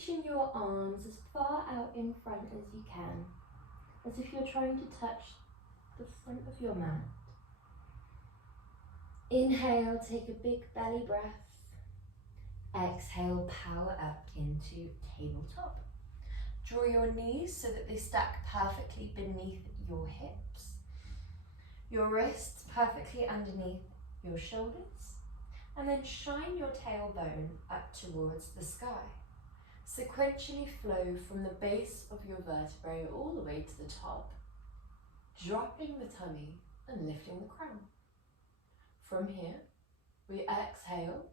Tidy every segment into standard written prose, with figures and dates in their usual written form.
reaching your arms as far out in front as you can, as if you're trying to touch the front of your mat. Inhale, take a big belly breath. Exhale, power up into tabletop. Draw your knees so that they stack perfectly beneath your hips. Your wrists perfectly underneath your shoulders. And then shine your tailbone up towards the sky. Sequentially flow from the base of your vertebrae all the way to the top, dropping the tummy and lifting the crown. From here, we exhale,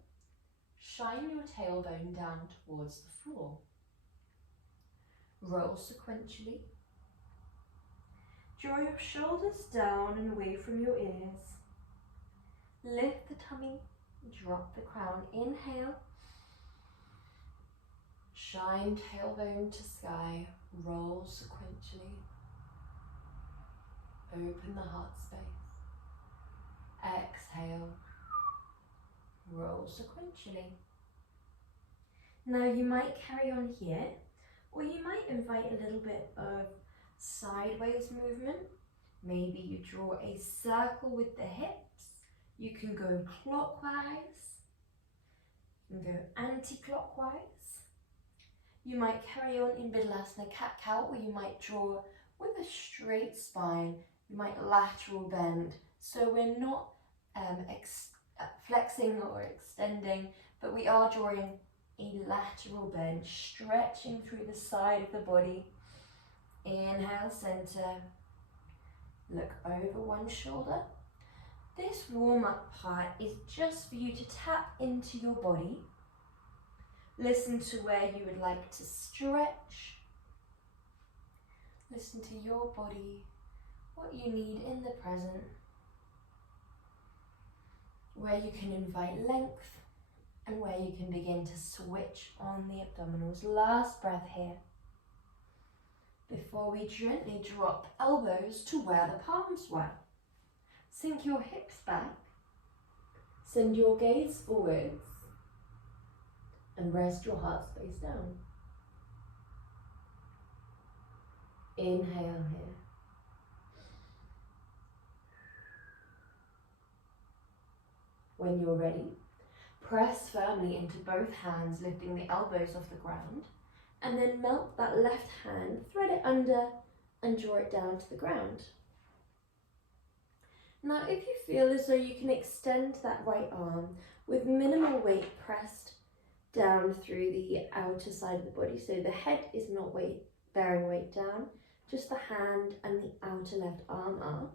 shine your tailbone down towards the floor. Roll sequentially. Draw your shoulders down and away from your ears. Lift the tummy, drop the crown. Inhale. Shine tailbone to sky, roll sequentially. Open the heart space. Exhale, roll sequentially. Now you might carry on here, or you might invite a little bit of sideways movement. Maybe you draw a circle with the hips. You can go clockwise, you can go anti-clockwise. You might carry on in Vidyalasana cat-cow, or you might draw with a straight spine. You might lateral bend. So we're not flexing or extending, but we are drawing a lateral bend, stretching through the side of the body. Inhale, center. Look over one shoulder. This warm-up part is just for you to tap into your body. Listen to where you would like to stretch. Listen to your body, what you need in the present. Where you can invite length and where you can begin to switch on the abdominals. Last breath here. Before we gently drop elbows to where the palms were. Sink your hips back. Send your gaze forwards. And rest your heart space down. Inhale here. When you're ready, press firmly into both hands, lifting the elbows off the ground, and then melt that left hand, thread it under, and draw it down to the ground. Now, if you feel as though you can extend that right arm with minimal weight pressed down through the outer side of the body, so the head is not bearing weight down, just the hand and the outer left arm are,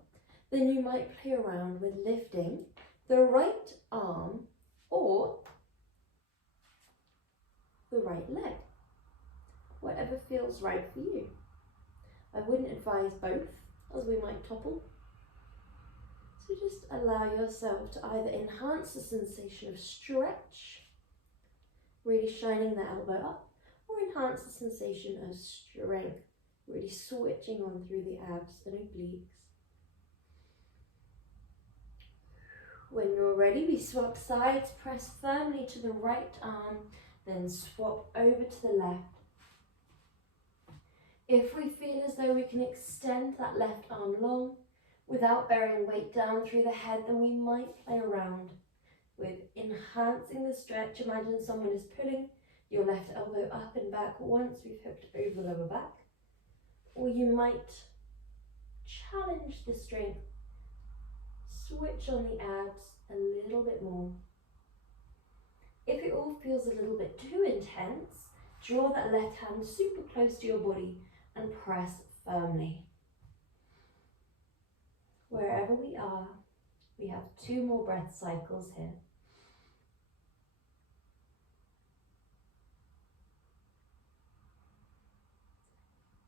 then you might play around with lifting the right arm or the right leg, whatever feels right for you. I wouldn't advise both, as we might topple. So just allow yourself to either enhance the sensation of stretch, really shining the elbow up, or enhance the sensation of strength, really switching on through the abs and obliques. When you're ready, we swap sides, press firmly to the right arm, then swap over to the left. If we feel as though we can extend that left arm long without bearing weight down through the head, then we might play around with enhancing the stretch. Imagine someone is pulling your left elbow up and back once we've hooked over the lower back. Or you might challenge the strength, switch on the abs a little bit more. If it all feels a little bit too intense, draw that left hand super close to your body and press firmly. Wherever we are, we have 2 more breath cycles here.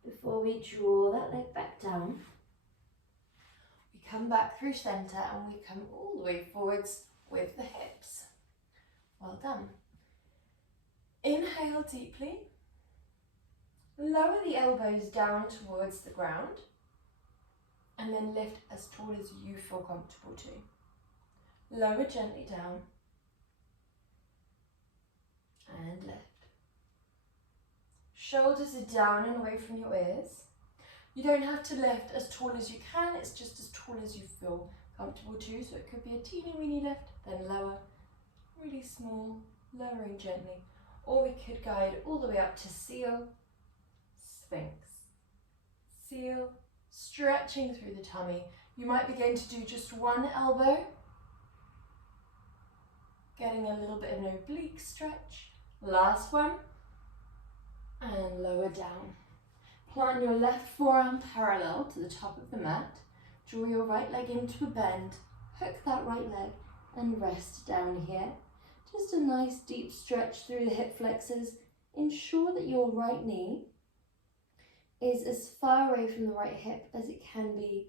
Before we draw that leg back down, we come back through center and we come all the way forwards with the hips. Well done. Inhale deeply. Lower the elbows down towards the ground. And then lift as tall as you feel comfortable to. Lower gently down. And lift. Shoulders are down and away from your ears. You don't have to lift as tall as you can, it's just as tall as you feel comfortable to. So it could be a teeny weeny lift, then lower, really small, lowering gently. Or we could guide all the way up to seal, Sphinx. Seal, stretching through the tummy. You might begin to do just one elbow, getting a little bit of an oblique stretch. Last one, and lower down. Plant your left forearm parallel to the top of the mat. Draw your right leg into a bend. Hook that right leg and rest down here. Just a nice deep stretch through the hip flexors. Ensure that your right knee is as far away from the right hip as it can be,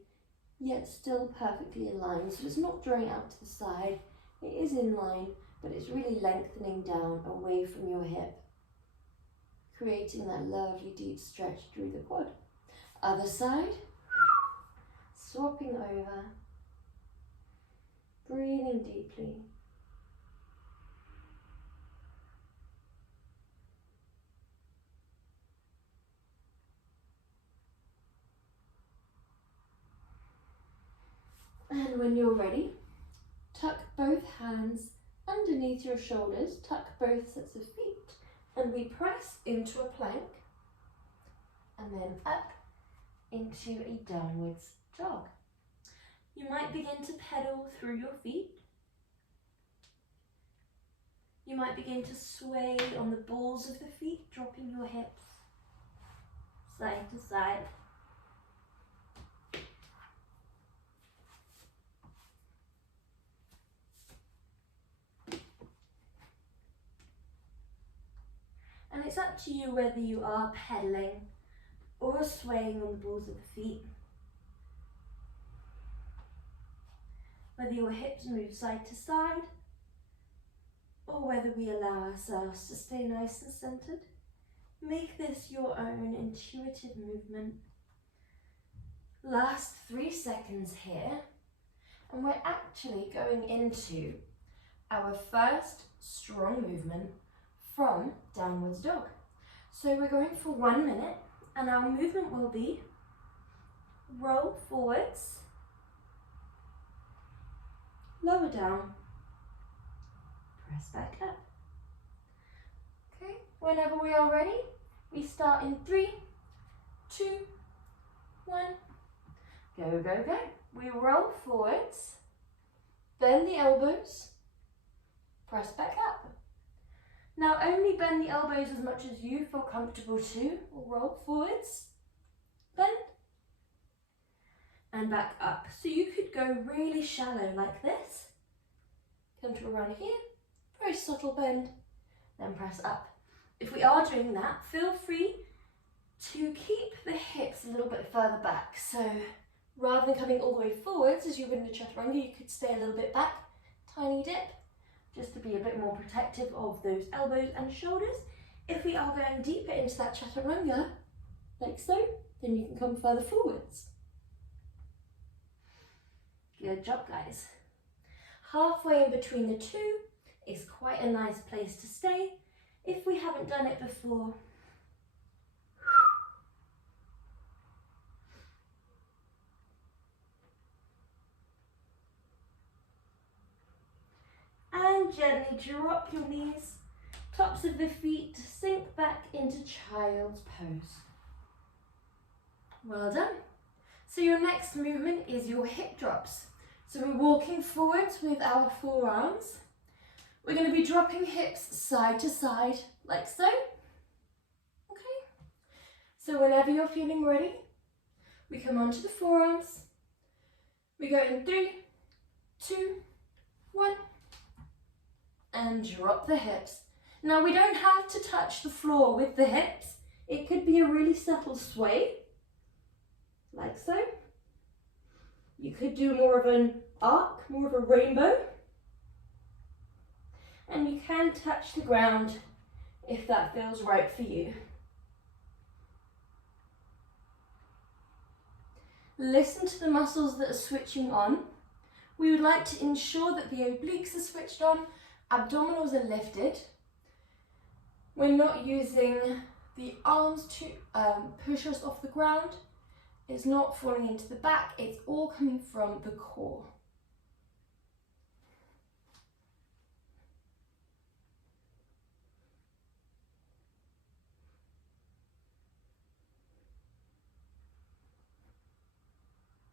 yet still perfectly aligned. So it's not drawing out to the side. It is in line, but it's really lengthening down away from your hip, creating that lovely deep stretch through the quad. Other side, swapping over, breathing deeply. And when you're ready, tuck both hands underneath your shoulders, tuck both sets of feet, and we press into a plank, and then up into a downwards dog. You might begin to pedal through your feet. You might begin to sway on the balls of the feet, dropping your hips side to side. And it's up to you whether you are pedaling or swaying on the balls of the feet. Whether your hips move side to side, or whether we allow ourselves to stay nice and centered. Make this your own intuitive movement. Last 3 seconds here, and we're actually going into our first strong movement from downwards dog. So we're going for 1 minute, and our movement will be roll forwards, lower down, press back up. Okay, whenever we are ready, we start in 3, 2, 1, go, go, go. We roll forwards, bend the elbows, press back up. Now only bend the elbows as much as you feel comfortable to. We'll roll forwards, bend, and back up. So you could go really shallow like this. Come to around here, very subtle bend, then press up. If we are doing that, feel free to keep the hips a little bit further back. So rather than coming all the way forwards as you would in a chaturanga, you could stay a little bit back, tiny dip, just to be a bit more protective of those elbows and shoulders. If we are going deeper into that chaturanga, like so, then you can come further forwards. Good job, guys. Halfway in between the two is quite a nice place to stay if we haven't done it before. And gently drop your knees, tops of the feet, sink back into child's pose. Well done. So your next movement is your hip drops. So we're walking forwards with our forearms. We're going to be dropping hips side to side, like so. Okay. So whenever you're feeling ready, we come onto the forearms. We go in 3, 2, 1. And drop the hips. Now we don't have to touch the floor with the hips. It could be a really subtle sway, like so. You could do more of an arc, more of a rainbow. And you can touch the ground if that feels right for you. Listen to the muscles that are switching on. We would like to ensure that the obliques are switched on, abdominals are lifted. We're not using the arms to push us off the ground. It's not falling into the back, it's all coming from the core.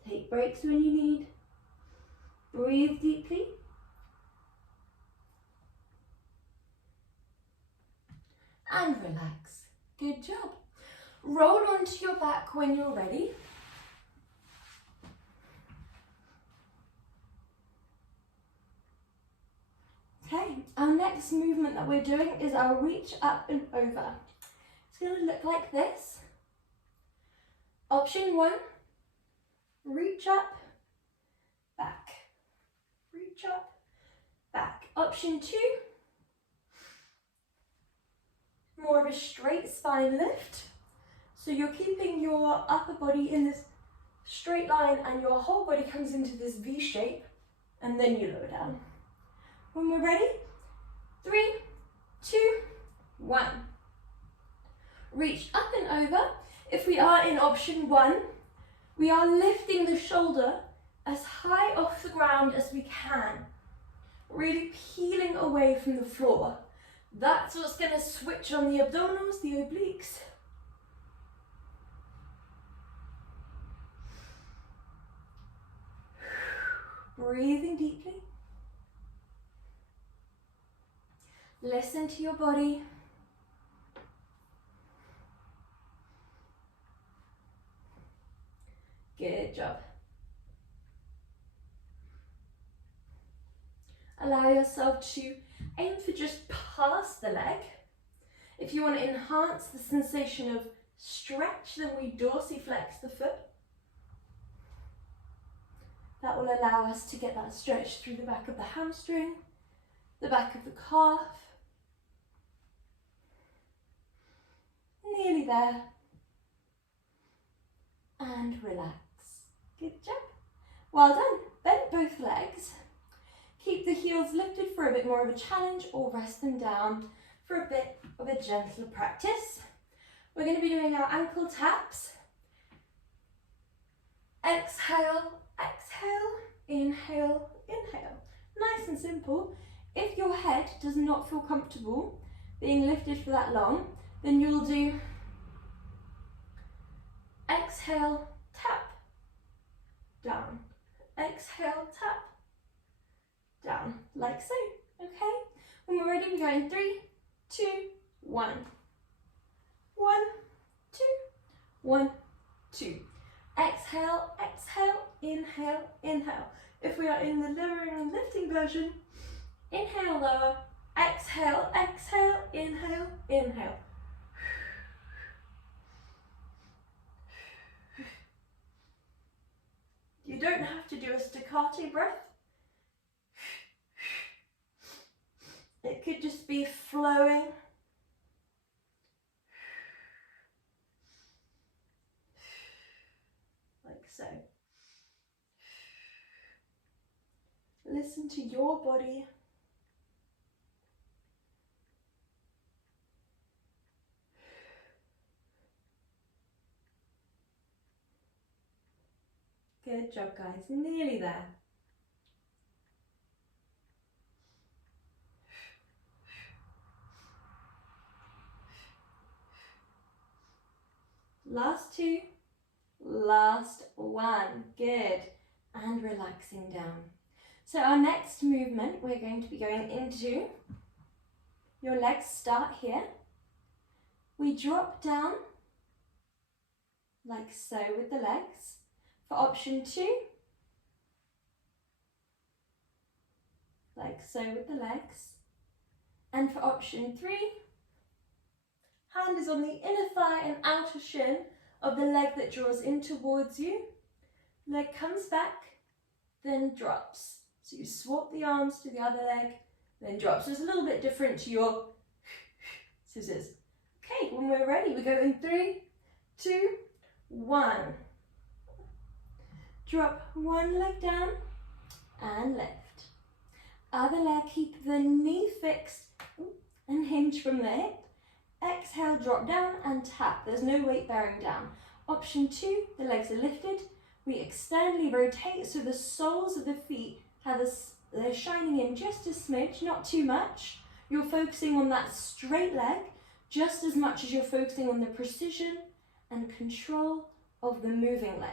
Take breaks when you need. Breathe deeply. And relax. Good job. Roll onto your back when you're ready. Okay, our next movement that we're doing is our reach up and over. It's going to look like this. Option 1, reach up, back. Reach up, back. Option 2, more of a straight spine lift. So you're keeping your upper body in this straight line and your whole body comes into this V shape, and then you lower down. When we're ready, 3, 2, 1. Reach up and over. If we are in option 1, we are lifting the shoulder as high off the ground as we can, really peeling away from the floor. That's what's going to switch on the abdominals, the obliques. Breathing deeply. Listen to your body. Good job. Allow yourself to aim for just past the leg. If you want to enhance the sensation of stretch, then we dorsiflex the foot. That will allow us to get that stretch through the back of the hamstring, the back of the calf. Nearly there. And relax. Good job. Well done. Bend both legs. Keep the heels lifted for a bit more of a challenge, or rest them down for a bit of a gentler practice. We're going to be doing our ankle taps. Exhale, exhale, inhale, inhale. Nice and simple. If your head does not feel comfortable being lifted for that long, then you'll do exhale, tap, down. Exhale, tap, down, like so. Okay? When we're ready, we're going 3, 2, 1. 1, 2, 1, 2. Exhale, exhale, inhale, inhale. If we are in the lowering and lifting version, inhale, lower, exhale, exhale, inhale, inhale. You don't have to do a staccato breath. It could just be flowing. Like so. Listen to your body. Good job, guys. Nearly there. Last 2. Last 1. Good. And relaxing down. So our next movement, we're going to be going into, your legs start here. We drop down like so with the legs. For option 2, like so with the legs. And for option 3, hand is on the inner thigh and outer shin of the leg that draws in towards you. Leg comes back, then drops. So you swap the arms to the other leg, then drops. So it's a little bit different to your scissors. Okay, when we're ready, we go in 3, 2, 1. Drop one leg down and lift. Other leg, keep the knee fixed and hinge from the hip. Exhale, drop down and tap. There's no weight bearing down. Option 2, the legs are lifted. We externally rotate so the soles of the feet they're shining in just a smidge, not too much. You're focusing on that straight leg just as much as you're focusing on the precision and control of the moving leg.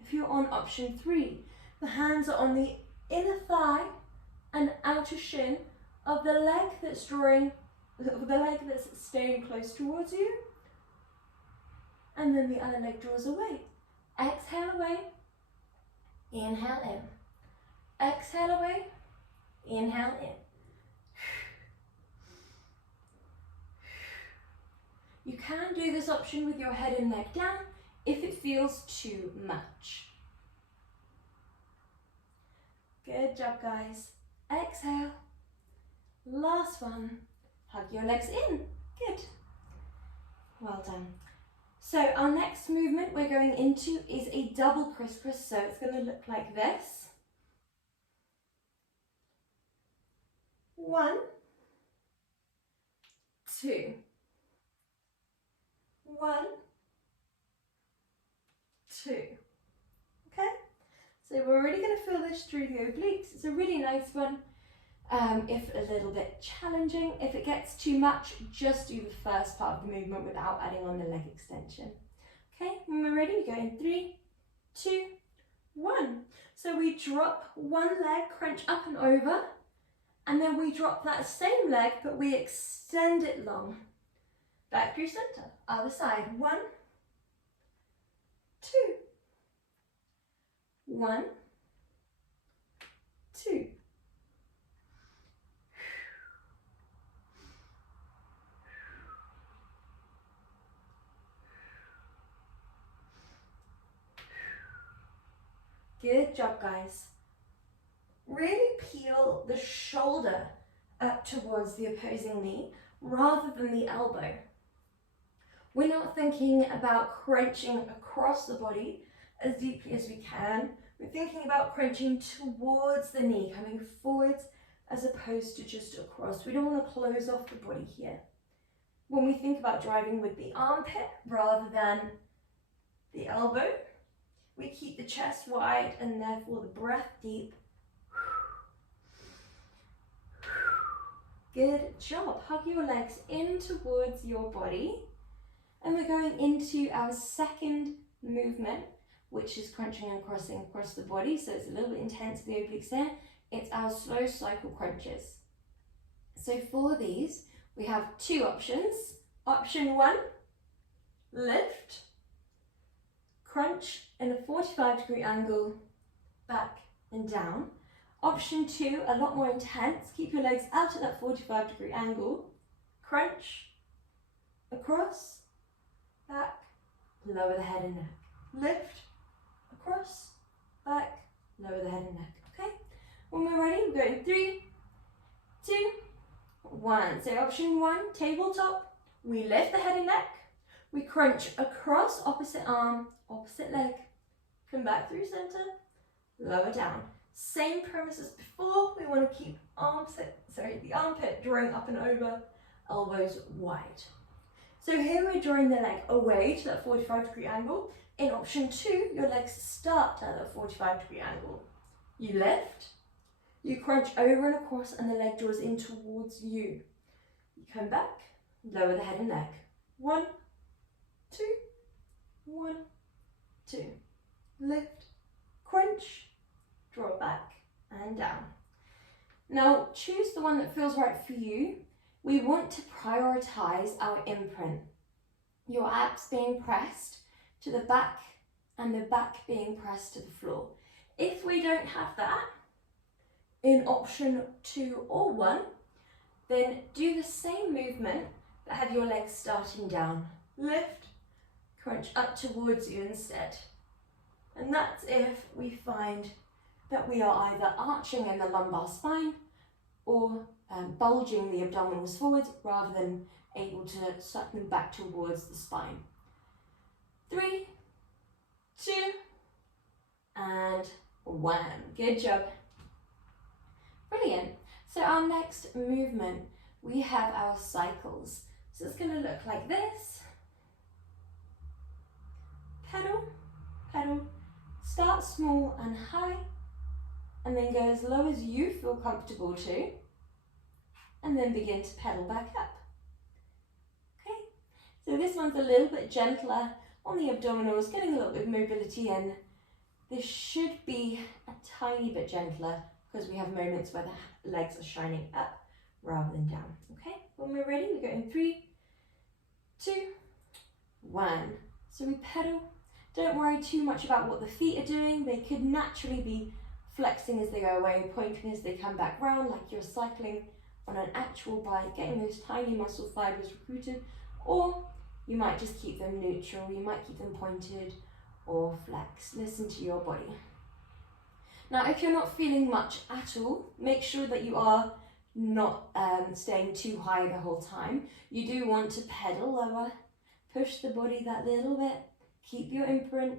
If you're on option 3, the hands are on the inner thigh and outer shin of the leg that's staying close towards you, and then the other leg draws away. Exhale away, inhale in. Exhale away, inhale in. You can do this option with your head and neck down if it feels too much. Good job, guys. Exhale. Last one. Hug your legs in. Good. Well done. So our next movement we're going into is a double crisscross. So it's going to look like this. 1, 2. 1, 2. Okay? So we're already going to feel this through the obliques. It's a really nice one. If a little bit challenging. If it gets too much, just do the first part of the movement without adding on the leg extension. Okay, when we're ready, we go in 3, 2, 1. So we drop one leg, crunch up and over, and then we drop that same leg, but we extend it long. Back through center, other side. 1, 2. 1, 2. Good job, guys. Really peel the shoulder up towards the opposing knee rather than the elbow. We're not thinking about crunching across the body as deeply as we can. We're thinking about crunching towards the knee, coming forwards as opposed to just across. We don't want to close off the body here. When we think about driving with the armpit rather than the elbow, we keep the chest wide and therefore the breath deep. Good job. Hug your legs in towards your body. And we're going into our second movement, which is crunching and crossing across the body. So it's a little bit intense, the obliques there. It's our slow cycle crunches. So for these, we have 2 options. Option 1, lift. Crunch in a 45-degree angle, back and down. Option 2, a lot more intense. Keep your legs out at that 45-degree angle. Crunch, across, back, lower the head and neck. Lift, across, back, lower the head and neck. Okay? When we're ready, we're going 3, 2, 1. So option 1, tabletop. We lift the head and neck. We crunch across, opposite arm, opposite leg. Come back through center, lower down. Same premise as before. We want to keep the armpit drawing up and over, elbows wide. So here we're drawing the leg away to that 45-degree angle. In option 2, your legs start at that 45-degree angle. You lift, you crunch over and across, and the leg draws in towards you. You come back, lower the head and neck. 1, 2, 1, 2. Lift, crunch, draw back and down. Now choose the one that feels right for you. We want to prioritize our imprint. Your abs being pressed to the back and the back being pressed to the floor. If we don't have that, in option 2 or 1, then do the same movement but have your legs starting down. Lift, crunch up towards you instead. And that's if we find that we are either arching in the lumbar spine or bulging the abdominals forwards rather than able to suck them back towards the spine. 3, 2, and 1. Good job. Brilliant. So our next movement, we have our cycles. So it's going to look like this. Pedal, pedal, start small and high, and then go as low as you feel comfortable to, and then begin to pedal back up. Okay, so this one's a little bit gentler on the abdominals, getting a little bit of mobility in. This should be a tiny bit gentler because we have moments where the legs are shining up rather than down. Okay, when we're ready, we go in 3, 2, 1. So we pedal. Don't worry too much about what the feet are doing. They could naturally be flexing as they go away, pointing as they come back round, like you're cycling on an actual bike, getting those tiny muscle fibers recruited, or you might just keep them neutral, you might keep them pointed or flex. Listen to your body. Now, if you're not feeling much at all, make sure that you are not staying too high the whole time. You do want to pedal lower, push the body that little bit, keep your imprint,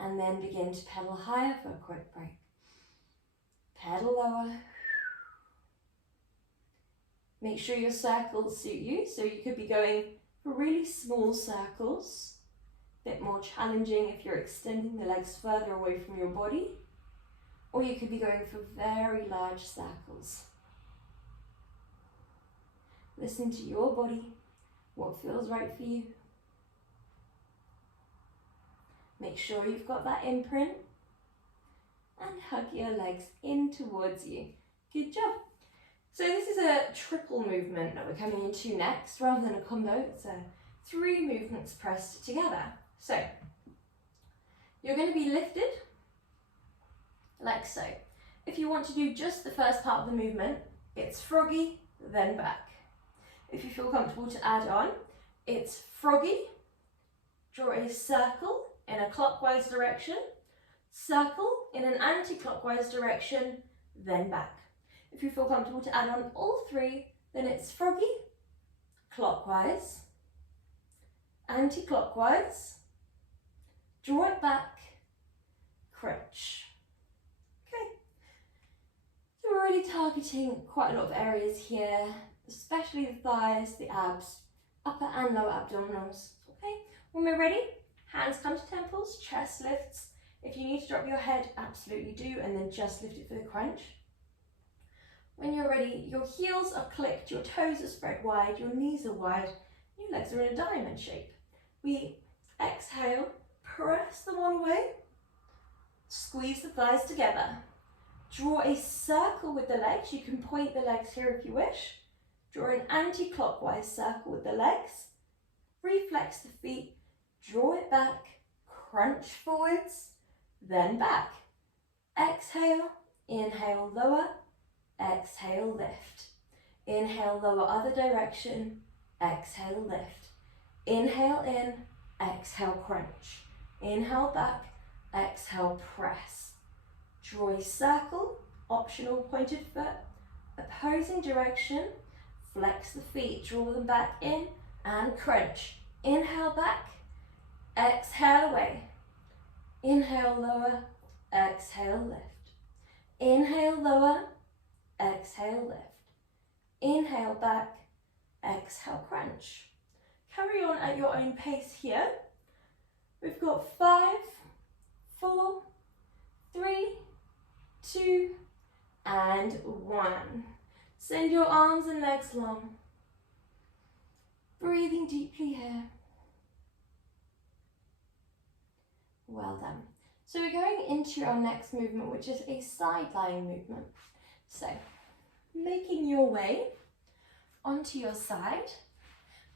and then begin to pedal higher for a quick break. Pedal lower. Make sure your circles suit you, so you could be going for really small circles, a bit more challenging if you're extending the legs further away from your body, or you could be going for very large circles. Listen to your body, what feels right for you. Make sure you've got that imprint and hug your legs in towards you. Good job. So this is a triple movement that we're coming into next, rather than a combo. It's 3 movements pressed together. So you're going to be lifted like so. If you want to do just the first part of the movement, it's froggy, then back. If you feel comfortable to add on, it's froggy, draw a circle in a clockwise direction, circle in an anti-clockwise direction, then back. If you feel comfortable to add on all 3, then it's froggy, clockwise, anti-clockwise, draw it back, crunch. Okay, so we're really targeting quite a lot of areas here, especially the thighs, the abs, upper and lower abdominals. Okay, when we're ready, hands come to temples, chest lifts. If you need to drop your head, absolutely do, and then just lift it for the crunch. When you're ready, your heels are clicked, your toes are spread wide, your knees are wide, your legs are in a diamond shape. We exhale, press them all away, squeeze the thighs together. Draw a circle with the legs. You can point the legs here if you wish. Draw an anti-clockwise circle with the legs. Reflex the feet, draw it back, crunch forwards, then back. Exhale, inhale, lower, exhale, lift. Inhale, lower other direction, exhale, lift. Inhale in, exhale, crunch. Inhale back, exhale, press. Draw a circle, optional pointed foot, opposing direction, flex the feet, draw them back in and crunch. Inhale back, exhale away. Inhale lower, exhale lift. Inhale lower, exhale lift. Inhale back, exhale crunch. Carry on at your own pace here. We've got 5, 4, 3, 2, and 1. Send your arms and legs long. Breathing deeply here. Well done. So we're going into our next movement, which is a side lying movement. So, making your way onto your side.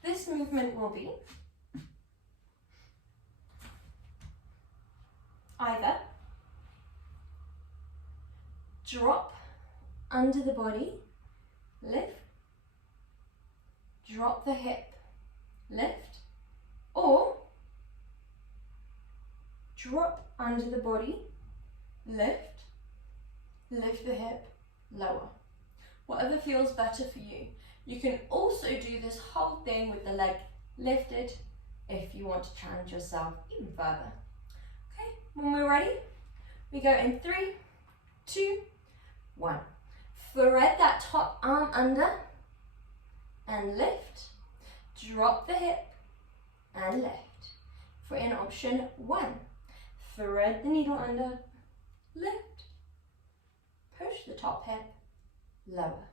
This movement will be either drop under the body, lift, drop the hip, lift, or drop under the body, lift, lift the hip, lower. Whatever feels better for you. You can also do this whole thing with the leg lifted if you want to challenge yourself even further. Okay, when we're ready, we go in 3, 2, 1. Thread that top arm under and lift. drop the hip and lift. For in option 1, thread the needle under, lift, push the top hip, lower.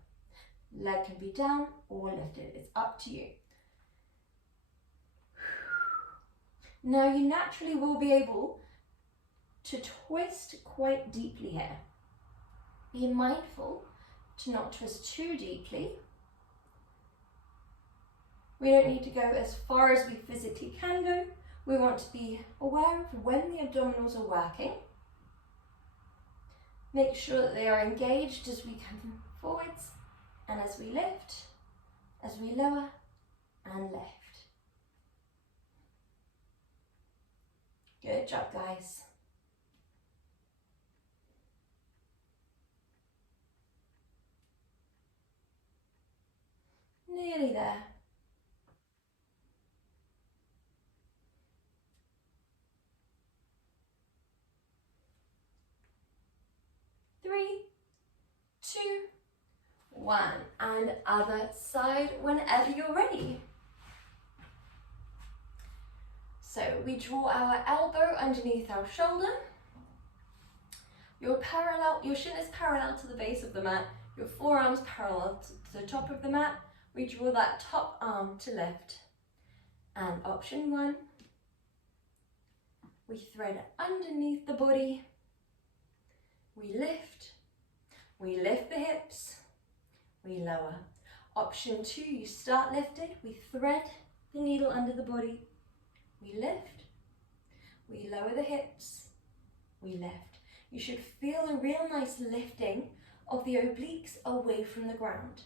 Leg can be down or lifted, it's up to you. Now you naturally will be able to twist quite deeply here. Be mindful to not twist too deeply. We don't need to go as far as we physically can go. We want to be aware of when the abdominals are working. Make sure that they are engaged as we come forwards and as we lift, as we lower and lift. Good job, guys. Nearly there. Three, two, one, and other side whenever you're ready. So we draw our elbow underneath our shoulder. Your shin is parallel to the base of the mat. Your forearms parallel to the top of the mat. We draw that top arm to lift. And option 1, we thread underneath the body. We lift the hips, we lower. Option 2, you start lifted, we thread the needle under the body, we lift, we lower the hips, we lift. You should feel a real nice lifting of the obliques away from the ground.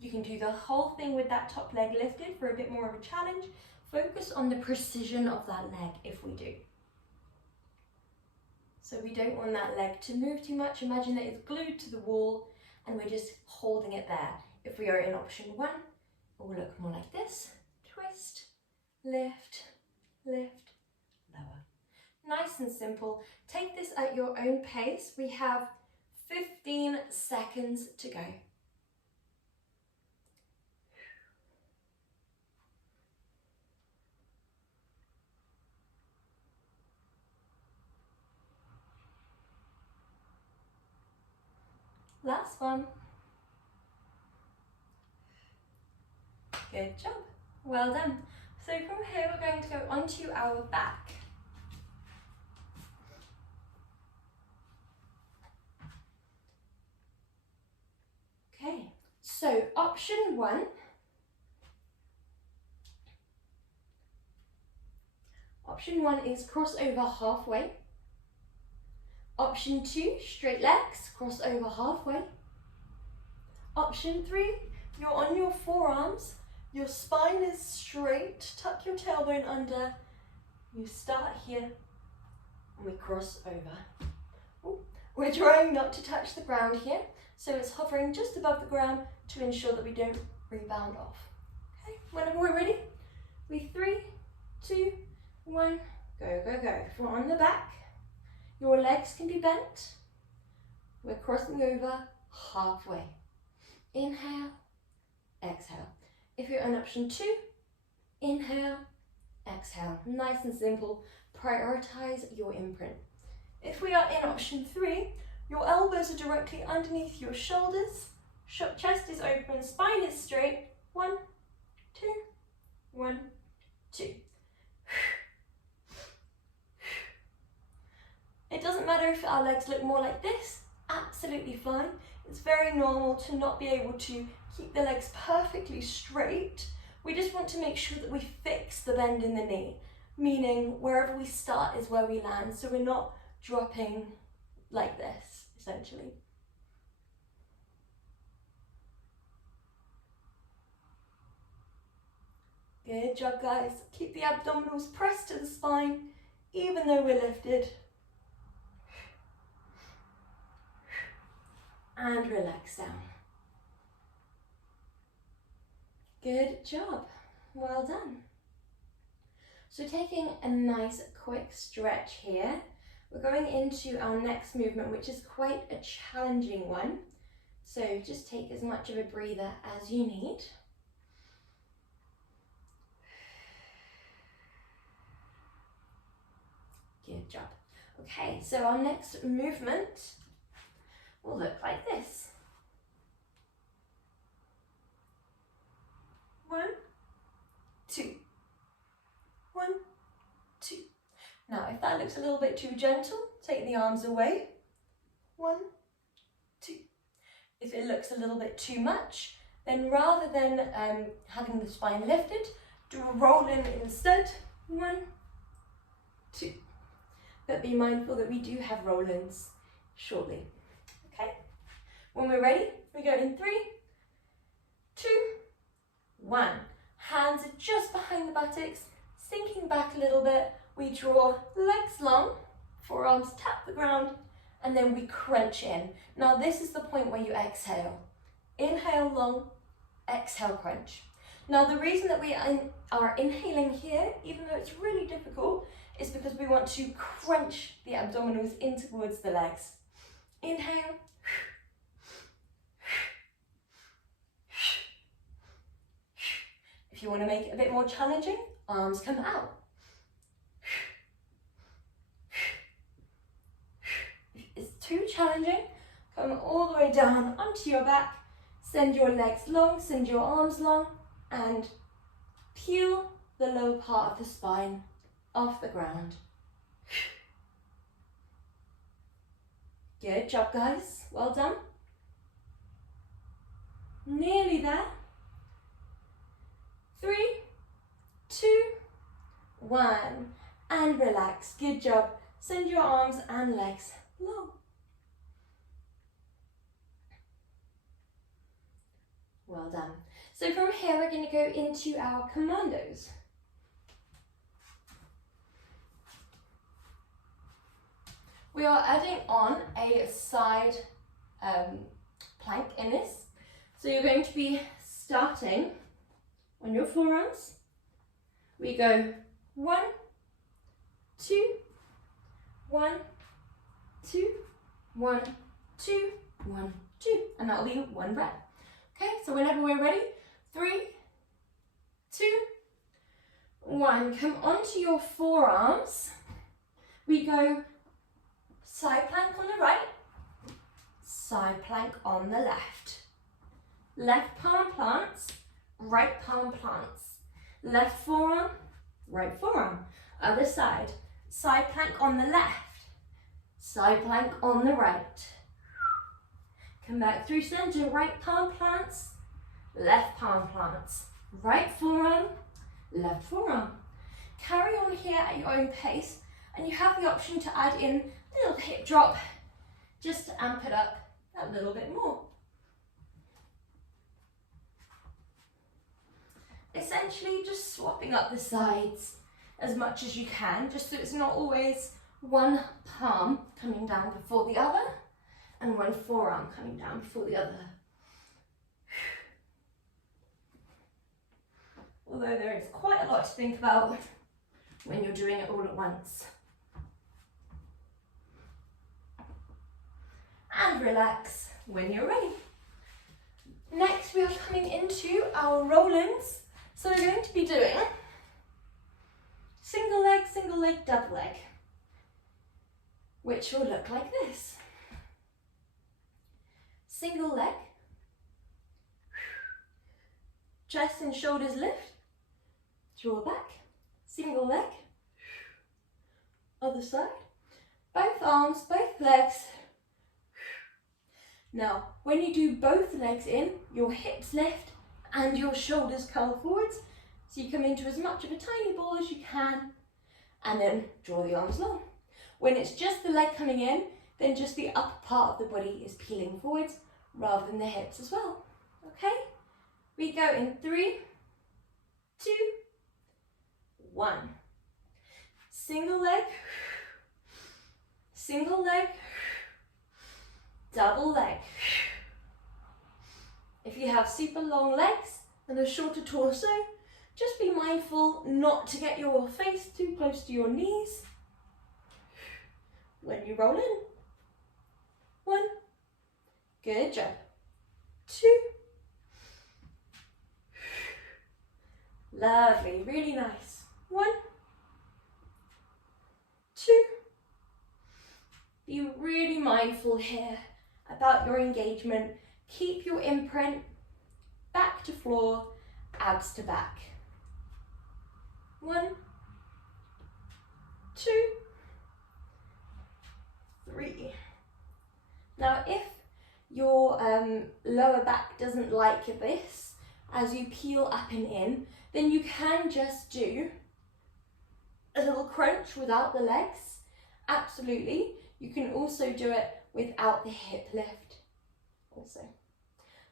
You can do the whole thing with that top leg lifted for a bit more of a challenge. Focus on the precision of that leg if we do. So we don't want that leg to move too much. Imagine that it's glued to the wall and we're just holding it there. If we are in option 1, it will look more like this. Twist, lift, lift, lower. Nice and simple. Take this at your own pace. We have 15 seconds to go. Last one. Good job. Well done. So from here we're going to go onto our back. Okay, so option 1. Option 1 is cross over halfway. Option 2, straight legs, cross over halfway. Option 3, you're on your forearms, your spine is straight, tuck your tailbone under, you start here, and we cross over. Ooh. We're trying not to touch the ground here, so it's hovering just above the ground to ensure that we don't rebound off. Okay, whenever we're ready, we 3, 2, 1, go, go, go. If we're on the back, your legs can be bent. We're crossing over halfway. Inhale, exhale. If you're on option 2, inhale, exhale. Nice and simple. Prioritize your imprint. If we are in option 3, your elbows are directly underneath your shoulders. Chest is open, spine is straight. 1, 2, 1, 2. It doesn't matter if our legs look more like this, absolutely fine. It's very normal to not be able to keep the legs perfectly straight. We just want to make sure that we fix the bend in the knee, meaning wherever we start is where we land, so we're not dropping like this, essentially. Good job, guys. Keep the abdominals pressed to the spine, even though we're lifted. And relax down. Good job. Well done. So taking a nice quick stretch here, we're going into our next movement, which is quite a challenging one. So just take as much of a breather as you need. Good job. Okay, so our next movement will look like this. 1, 2. 1, 2. Now, if that looks a little bit too gentle, take the arms away. 1, 2. If it looks a little bit too much, then rather than having the spine lifted, do a roll in instead. 1, 2. But be mindful that we do have roll-ins shortly. Okay? When we're ready, we go in 3, 2, 1. Hands are just behind the buttocks, sinking back a little bit. We draw legs long, forearms tap the ground, and then we crunch in. Now this is the point where you exhale. Inhale long, exhale crunch. Now the reason that we are inhaling here, even though it's really difficult, is because we want to crunch the abdominals in towards the legs. Inhale. If you want to make it a bit more challenging, arms come out. If it's too challenging, come all the way down onto your back, send your legs long, send your arms long, and peel the lower part of the spine off the ground. Good job, guys. Well done. Nearly there. 3, 2, 1, and relax. Good job. Send your arms and legs long. Well done. So from here, we're going to go into our commandos. We are adding on a side plank in this. So you're going to be starting on your forearms. We go 1, 2, 1, 2, 1, 2, 1, 2, and that will be 1 rep. Okay, so whenever we're ready, 3, 2, 1. Come onto your forearms. We go side plank on the right, side plank on the left. Left palm plants, right palm plants. Left forearm, right forearm. Other side. Side plank on the left, side plank on the right. Come back through center, right palm plants, left palm plants. Right forearm, left forearm. Carry on here at your own pace, and you have the option to add in a little hip drop just to amp it up a little bit more. Essentially just swapping up the sides as much as you can, just so it's not always one palm coming down before the other and one forearm coming down before the other. Although there is quite a lot to think about when you're doing it all at once. And relax when you're ready. Next, we are coming into our roll-ins. So we're going to be doing single leg, double leg, which will look like this. Single leg, chest and shoulders lift, draw back, single leg, other side, both arms, both legs. Now, when you do both legs in, your hips lift and your shoulders curl forwards, so you come into as much of a tiny ball as you can, and then draw the arms long. When it's just the leg coming in, then just the upper part of the body is peeling forwards, rather than the hips as well. Okay? We go in 3, 2, 1. Single leg, double leg. If you have super long legs and a shorter torso, just be mindful not to get your face too close to your knees when you roll in. 1, good job. 2, lovely, really nice. 1, 2, Be really mindful here about your engagement. Keep your imprint, back to floor, abs to back. 1, 2, 3. Now if your lower back doesn't like this, as you peel up and in, then you can just do a little crunch without the legs. Absolutely. You can also do it without the hip lift. Also.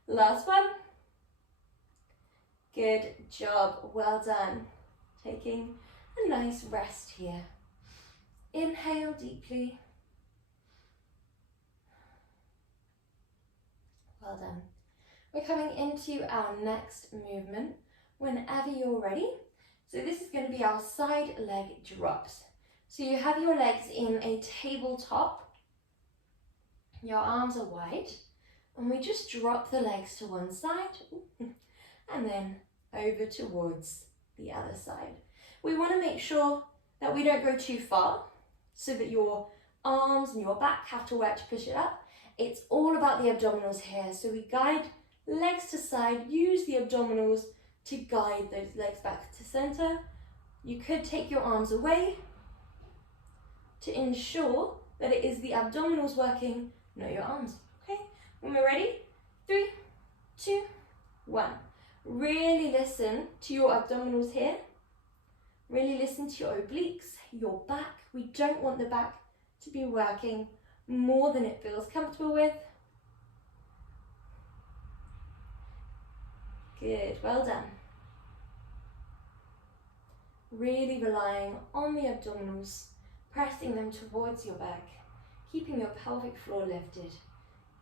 Last one. Good job. Well done. Taking a nice rest here. Inhale deeply. Well done. We're coming into our next movement whenever you're ready. So this is going to be our side leg drops. So you have your legs in a tabletop, your arms are wide, and we just drop the legs to one side and then over towards the other side. We want to make sure that we don't go too far so that your arms and your back have to work to push it up. It's all about the abdominals here. So we guide legs to side, use the abdominals to guide those legs back to center. You could take your arms away to ensure that it is the abdominals working, not your arms. Okay, when we're ready, 3, 2, 1. Really listen to your abdominals here. Really listen to your obliques, your back. We don't want the back to be working more than it feels comfortable with. Good, well done. Really relying on the abdominals, pressing them towards your back, keeping your pelvic floor lifted,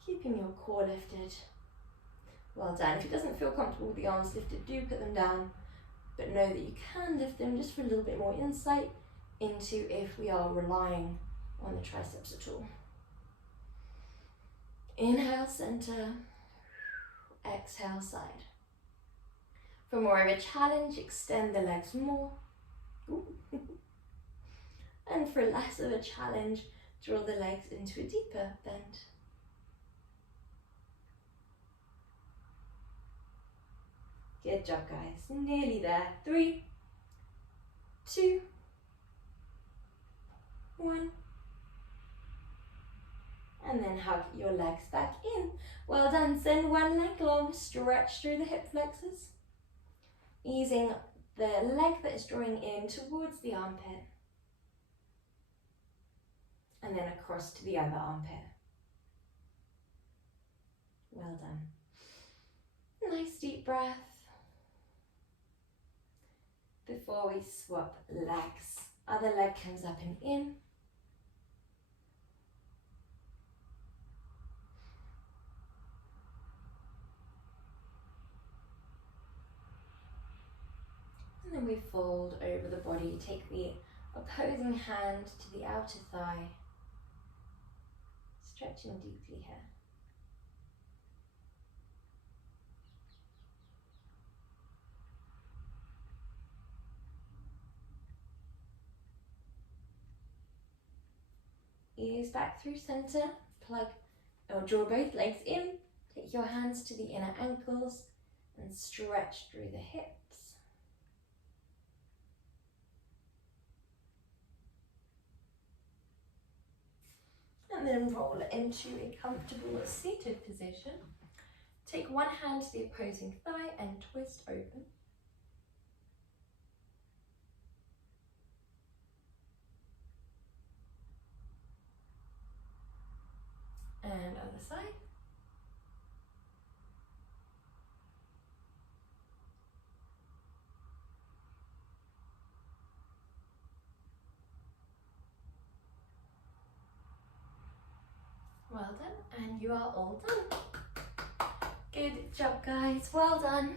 keeping your core lifted. Well done. If it doesn't feel comfortable with the arms lifted, do put them down, but know that you can lift them just for a little bit more insight into if we are relying on the triceps at all. Inhale, center, exhale, side. For more of a challenge, extend the legs more. And for less of a challenge, draw the legs into a deeper bend. Good job, guys. Nearly there. 3, 2, 1. And then hug your legs back in. Well done. Send one leg long, stretch through the hip flexors. Easing the leg that is drawing in towards the armpit. And then across to the other armpit. Well done. Nice deep breath. Before we swap legs, other leg comes up and in. And then we fold over the body, take the opposing hand to the outer thigh, stretching deeply here. Ease back through center, plug or draw both legs in, take your hands to the inner ankles and stretch through the hips. And then roll into a comfortable seated position. Take one hand to the opposing thigh and twist open. And other side. Well done, and you are all done. Good job, guys, well done.